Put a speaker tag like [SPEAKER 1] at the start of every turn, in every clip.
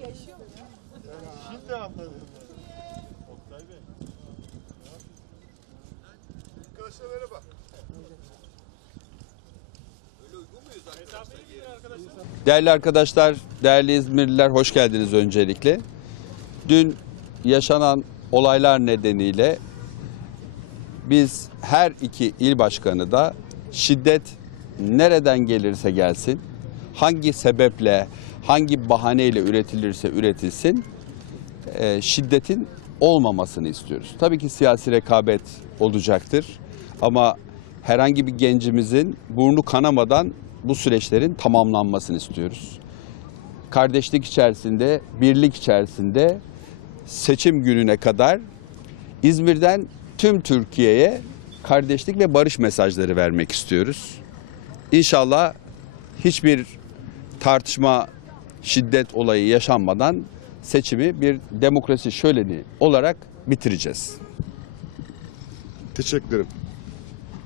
[SPEAKER 1] Şimdi anladım. Oktay Bey.
[SPEAKER 2] Arkadaşlar merhaba.
[SPEAKER 3] Değerli arkadaşlar, değerli İzmirliler hoş geldiniz öncelikle. Dün yaşanan olaylar nedeniyle biz her iki il başkanı da şiddet nereden gelirse gelsin, hangi sebeple, hangi bahaneyle üretilirse üretilsin, e, şiddetin olmamasını istiyoruz. Tabii ki siyasi rekabet olacaktır ama herhangi bir gencimizin burnu kanamadan bu süreçlerin tamamlanmasını istiyoruz. Kardeşlik içerisinde, birlik içerisinde seçim gününe kadar İzmir'den tüm Türkiye'ye kardeşlik ve barış mesajları vermek istiyoruz. İnşallah hiçbir tartışma, şiddet olayı yaşanmadan seçimi bir demokrasi şöleni olarak bitireceğiz.
[SPEAKER 2] Teşekkür ederim.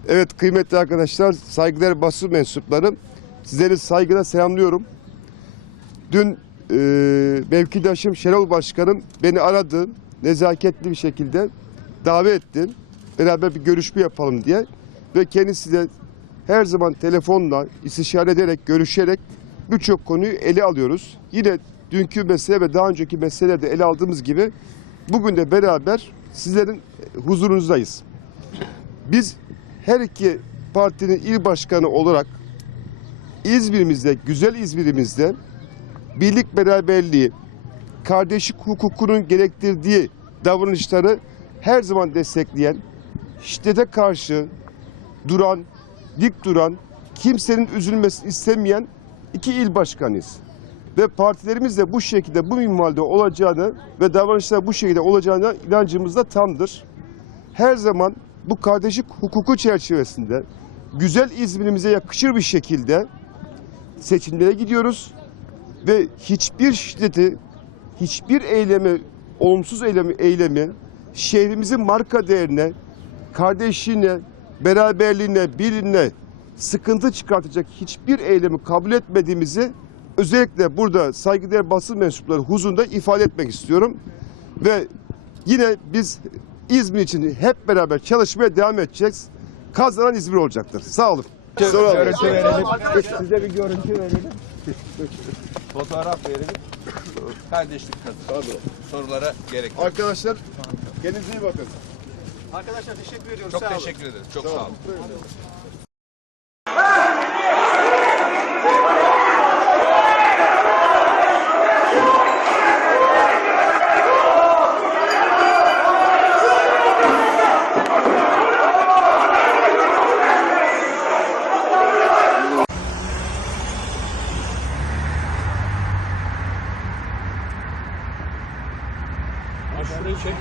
[SPEAKER 2] Evet kıymetli arkadaşlar, saygıdeğer basın mensuplarım. Sizleri saygıyla selamlıyorum. Dün e, mevkidaşım Şenol Başkanım beni aradı. Nezaketli bir şekilde davet etti. Beraber bir görüşme yapalım diye. Ve kendisi de her zaman telefonla istişare ederek, görüşerek birçok konuyu ele alıyoruz. Yine dünkü mesele ve daha önceki meselelerde ele aldığımız gibi bugün de beraber sizlerin huzurunuzdayız. Biz her iki partinin il başkanı olarak İzmir'imizde, güzel İzmir'imizde birlik beraberliği, kardeşlik hukukunun gerektirdiği davranışları her zaman destekleyen, şiddete karşı duran, dik duran, kimsenin üzülmesini istemeyen iki il başkanıyız. Ve partilerimiz de bu şekilde, bu minvalde olacağını ve davranışlar bu şekilde olacağına inancımız da tamdır her zaman bu kardeşlik hukuku çerçevesinde güzel İzmir'imize yakışır bir şekilde seçimlere gidiyoruz ve hiçbir şiddeti, hiçbir eylemi, olumsuz eylemi, eylemi şehrimizin marka değerine, kardeşliğine, beraberliğine, birliğine sıkıntı çıkartacak hiçbir eylemi kabul etmediğimizi özellikle burada saygıdeğer basın mensupları huzurunda ifade etmek istiyorum. Ve yine biz İzmir için hep beraber çalışmaya devam edeceğiz. Kazanan İzmir olacaktır. Sağ olun. Soralım.
[SPEAKER 3] Görüntü verelim. Size bir görüntü verelim. Fotoğraf verelim. Kardeşlik kadın. Sorulara gerek yok.
[SPEAKER 2] Arkadaşlar kendinize iyi bakın.
[SPEAKER 4] Arkadaşlar teşekkür ediyoruz.
[SPEAKER 3] Çok
[SPEAKER 4] Sağ olun.
[SPEAKER 3] teşekkür ederiz. Çok sağ olun.
[SPEAKER 4] Şurayı çek.